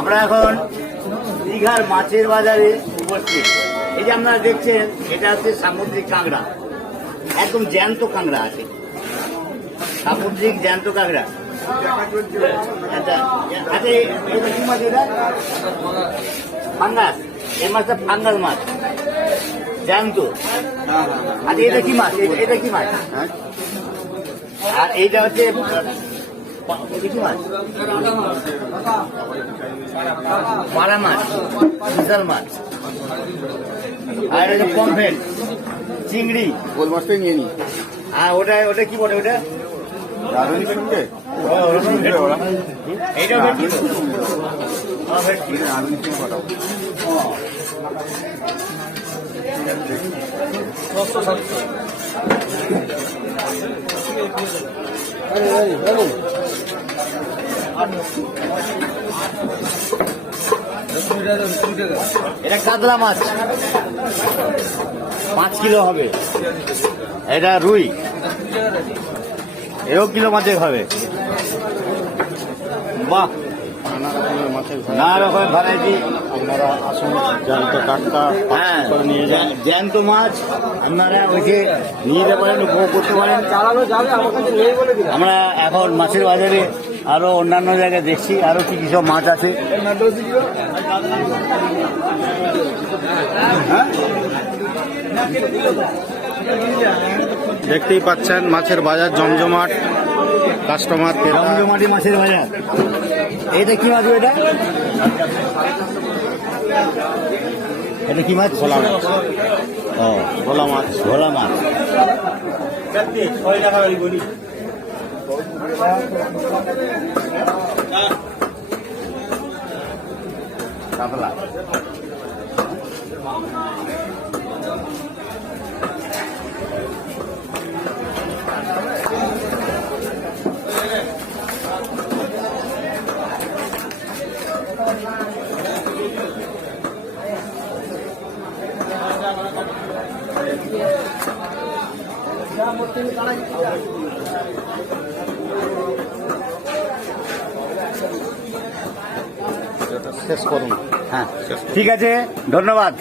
আমরা এখন দীঘার মাছের বাজারে উপস্থিত। এই যে আপনারা দেখছেন, এটা হচ্ছে সামুদ্রিক কাঁকড়া, একদম জ্যান্ত কাঁকড়া আছে, সামুদ্রিক জ্যান্ত কাঁকড়া। আচ্ছা, এটা কি মাছ? এটা ফাঙ্গাস, এই মাছটা ফাঙ্গাস মাছ, জ্যান্ত। আচ্ছা, এটা কি মাছ? এটা কি মাছ? আর এইটা হচ্ছে কি মাছ? পাড়া মাছ, বিশাল মাছ। আর এটা পমফ্রেট, চিংড়ি, গোল মাছটাই নিয়ে নি। আর ওটা ওটা কি বলে? ওটা রাঁধুনি শুনবে? এইটা রাঁধুনি শুনবে পাঠাবো। এটা কাতলা মাছ, 5 কিলো হবে। এটা রুই, এও কিলো মাছের হবে। বাহ, নানা রকমের ভ্যারাইটি। আপনারা আসুন, জ্যান্ত টাটকা হ্যাঁ, করে নিয়ে যান। জ্যান্ত মাছ আপনারা ওইকে নিয়ে যেতে পারেন, উপভোগ করতে পারেন। আমরা এখন মাছের বাজারে আরো অন্যান্য জায়গায় দেখছি আরো কি কি সব মাছ আছে। দেখতেই পাচ্ছেন মাছের বাজার জমজমাট, কাস্টমার জমজমাটি মাছের বাজার। এটা কি মাছ? এটা এটা কি মাছ? ভোলা মাছ। ও, ভোলা মাছ। ভোলা মাছ। কাতলা। শেষ করুন। হ্যাঁ, ঠিক আছে, ধন্যবাদ।